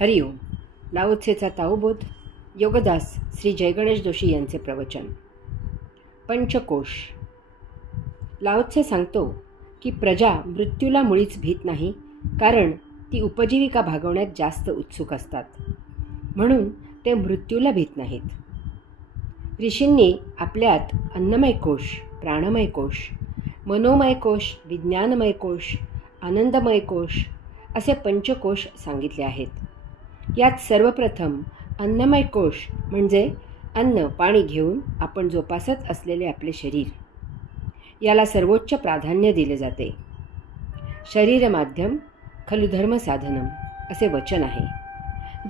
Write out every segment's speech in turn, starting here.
हरिओम. लाओत्सेचा ताओबोध. योगदास श्री जयगणेश जोशी यांचे प्रवचन. पंचकोश. लाओत्से सांगतो की प्रजा मृत्यूला मुळीच भीत नाही, कारण ती उपजीविका भागवण्यात जास्त उत्सुक असतात, म्हणून ते मृत्यूला भीत नाहीत. ऋषींनी आपल्यात अन्नमय कोश, प्राणमय कोश, मनोमय कोश, विज्ञानमय कोश, आनंदमय कोश असे पंचकोश सांगितले आहेत. यात सर्वप्रथम अन्नमय कोश म्हणजे अन्न पाणी घेऊन आपण जोपासत असलेले आपले शरीर, याला सर्वोच्च प्राधान्य दिले जाते. शरीर माध्यम खलु धर्म साधनम असे वचन आहे.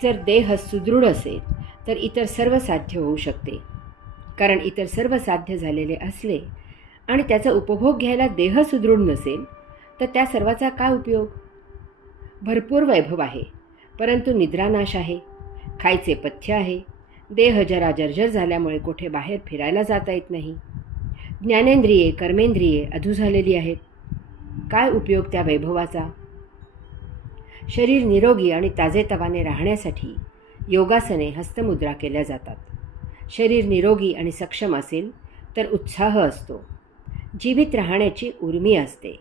जर देह सुदृढ असेल तर इतर सर्व साध्य होऊ शकते, कारण इतर सर्व साध्य झालेले असले आणि त्याचा उपभोग घ्यायला देह सुदृढ नसेल तर त्या सर्वाचा काय उपयोग? भरपूर वैभव आहे, परंतु निद्रानाश आहे, खायचे पथ्य आहे, देह जरा जर्जर झाल्यामुळे कुठे बाहेर फिरायला जाता येत नाही, ज्ञानेंद्रिये कर्मेंद्रिये अधू झालेली आहेत, काय उपयोग त्या वैभवाचा? शरीर निरोगी आणि ताजेतवाने राहण्यासाठी योगासने, हस्तमुद्रा केल्या जातात. शरीर निरोगी आणि सक्षम असेल तर उत्साह असतो, जीवित राहण्याची उर्मी असते.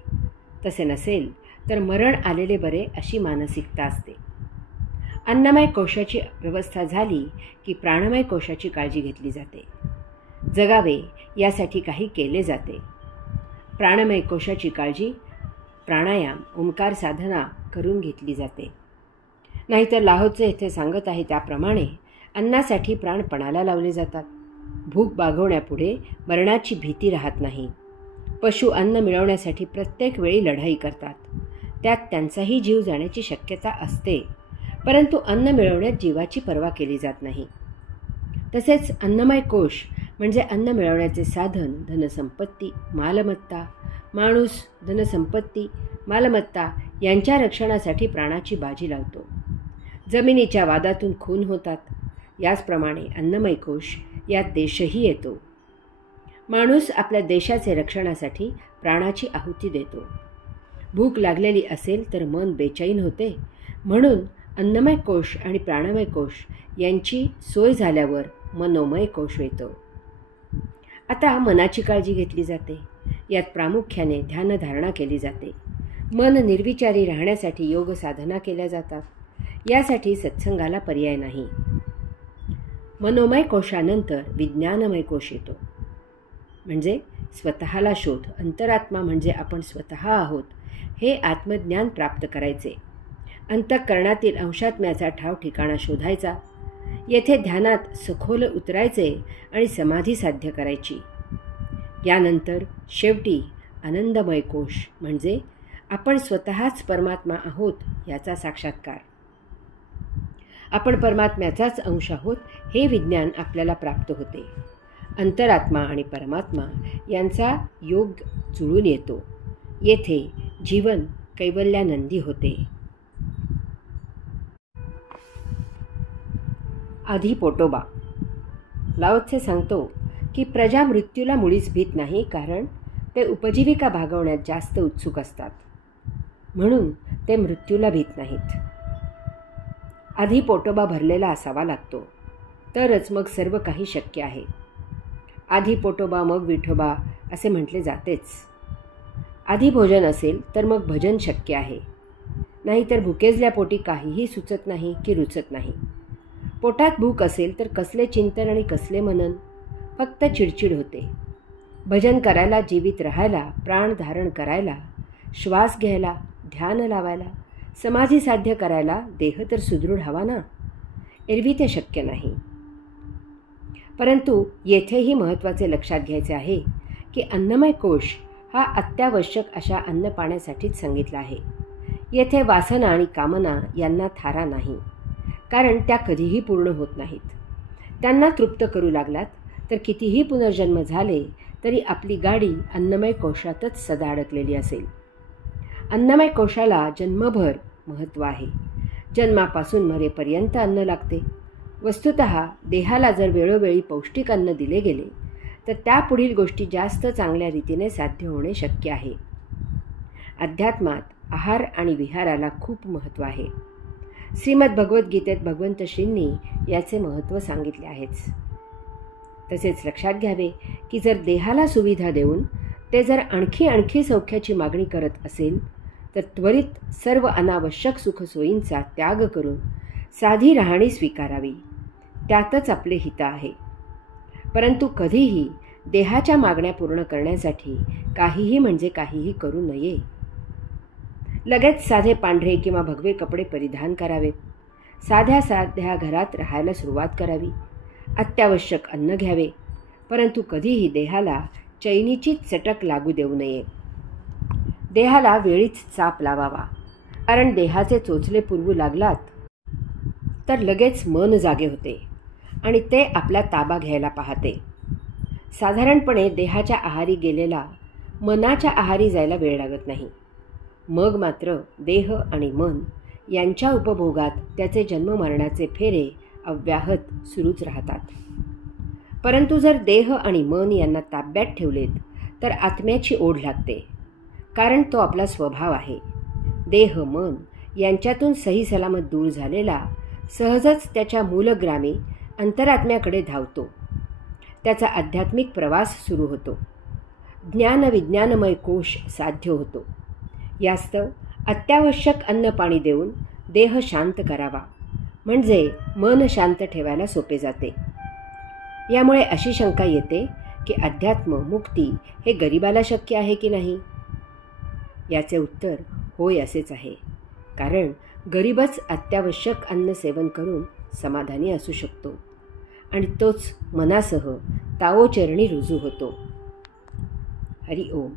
तसे नसेल तर मरण आलेले बरे अशी मानसिकता असते. अन्नमय कोशाची व्यवस्था झाली की प्राणमय कोशाची काळजी घेतली जाते. जगावे यासाठी काही केले जाते. प्राणमय कोशाची काळजी प्राणायाम, ओंकार साधना करून घेतली जाते. नाहीतर लाहोत्से येथे सांगत आहे त्याप्रमाणे अन्नासाठी प्राण पणाला लावले जातात. भूक भागवण्यापुढे मरणाची भीती राहत नाही. पशु अन्न मिळवण्यासाठी प्रत्येक वेळी लढाई करतात. त्यात त्यांचाही जीव जाण्याची शक्यता असते, परंतु अन्न मिळवण्यात जीवाची पर्वा केली जात नाही. तसेच अन्नमय कोश म्हणजे अन्न मिळवण्याचे साधन, धनसंपत्ती, मालमत्ता, माणूस, धनसंपत्ती, मालमत्ता यांच्या रक्षणासाठी प्राणाची बाजी लावतो. जमिनीच्या वादातून खून होतात. याचप्रमाणे अन्नमय कोश यात देशही येतो. माणूस आपल्या देशाचे रक्षणासाठी प्राणाची आहुती देतो. भूक लागलेली असेल तर मन बेचैन होते, म्हणून अन्नमय कोश आणि प्राणमय कोश यांची सोय झाल्यावर मनोमय कोश येतो. आता मनाची काळजी घेतली जाते. यात प्रामुख्याने ध्यानधारणा केली जाते. मन निर्विचारी राहण्यासाठी योग साधना केल्या जातात. यासाठी सत्संगाला पर्याय नाही. मनोमय कोशानंतर विज्ञानमय कोश येतो, म्हणजे स्वतःला शोध. अंतरात्मा म्हणजे आपण स्वतः आहोत हे आत्मज्ञान प्राप्त करायचे. अंतःकरणातील अंशात्म्याचा ठाव ठिकाणा शोधायचा. येथे ध्यानात सखोल उतरायचे आणि समाधी साध्य करायची. यानंतर शेवटी आनंदमय कोश म्हणजे आपण स्वतःच परमात्मा आहोत याचा साक्षात्कार. आपण परमात्म्याचाच अंश आहोत हे विज्ञान आपल्याला प्राप्त होते. अंतरात्मा आणि परमात्मा यांचा योग जुळून येतो. येथे जीवन कैवल्यानंदी होते. आधी पोटोबा. लाओत्से सांगतो की प्रजा मृत्यूला मुळीच भीत नाही, कारण ते उपजीविका भागवण्यात जास्त उत्सुक असतात, म्हणून ते मृत्यूला भीत नाहीत. आधी पोटोबा भरलेला असावा लागतो, तरच मग सर्व काही शक्य आहे. आधी पोटोबा मग विठोबा असे म्हटले जातेच. आधी भोजन असेल तर मग भजन शक्य आहे, नाहीतर भुकेजल्या पोटी काहीही सुचत नाही की रुचत नाही. पोटात भूक असेल तर कसले चिंतन आणि कसले मनन, फक्त चिडचिड होते. भजन करायला, जीवित राहायला, प्राण धारण करायला, श्वास घ्यायला, ध्यान लावायला, समाधी साध्य करायला देह तर सुदृढ हवा ना. एरवी ते शक्य नाही. परंतु येथेही महत्त्वाचे लक्षात घ्यायचे आहे की अन्नमय कोश हा अत्यावश्यक अशा अन्न पाण्यासाठीच सांगितला आहे. येथे वासना आणि कामना यांना थारा नाही, कारण त्या कधीही पूर्ण होत नाहीत. त्यांना तृप्त करू लागलात तर कितीही पुनर्जन्म झाले तरी आपली गाडी अन्नमय कोशातच सदा अडकलेली असेल. अन्नमय कोशाला जन्मभर महत्त्व आहे. जन्मापासून मरेपर्यंत अन्न लागते. वस्तुतः देहाला जर वेळोवेळी पौष्टिक अन्न दिले गेले तर त्यापुढील गोष्टी जास्त चांगल्या रीतीने साध्य होणे शक्य आहे. अध्यात्मात आहार आणि विहाराला खूप महत्त्व आहे. श्रीमद भगवद्गीतेत भगवंत श्रींनी याचे महत्त्व सांगितले आहेच. तसेच लक्षात घ्यावे की जर देहाला सुविधा देऊन ते जर आणखी सौख्याची मागणी करत असेल तर त्वरित सर्व अनावश्यक सुखसोयींचा त्याग करून साधी राहणी स्वीकारावी. त्यातच आपले हित आहे. परंतु कधीही देहाच्या मागण्या पूर्ण करण्यासाठी काहीही म्हणजे काहीही करू नये. लगेच साधे पांढरे किंवा भगवे कपडे परिधान करावेत. साध्या घरात राहायला सुरुवात करावी. अत्यावश्यक अन्न घ्यावे. परंतु कधीही देहाला चैनीची चटक लागू देऊ नये. देहाला वेळीच चाप लावावा. कारण देहाचे चोचले पुरवू लागलात तर लगेच मन जागे होते आणि ते आपला ताबा घ्यायला पाहते. साधारणपणे देहाच्या आहारी गेलेला मनाच्या आहारी जायला वेळ लागत नाही. मग मात्र देह आणि मन यांच्या उपभोगात त्याचे जन्ममरणाचे फेरे अव्याहत सुरूच राहतात. परंतु जर देह आणि मन यांना ताब्यात ठेवलेत तर आत्म्याची ओढ लागते. कारण तो आपला स्वभाव आहे. देह मन यांच्यातून सही सलामत दूर झालेला सहजच त्याच्या मूलग्रामी अंतरात्म्याकडे धावतो. त्याचा आध्यात्मिक प्रवास सुरू होतो. ज्ञानविज्ञानमय कोश साध्य होतो. यास्तव अत्यावश्यक अन्न पाणी देऊन देह शांत करावा. म्हणजे मन शांत ठेवायला सोपे जाते. यामुळे अशी शंका येते की अध्यात्म मुक्ती हे गरिबाला शक्य आहे की नाही. याचे उत्तर होय असेच आहे. कारण गरीबच अत्यावश्यक अन्न सेवन करून समाधानी असू शकतो आणि तोच मनासह ताओचरणी रुजू होतो. हरि ओम.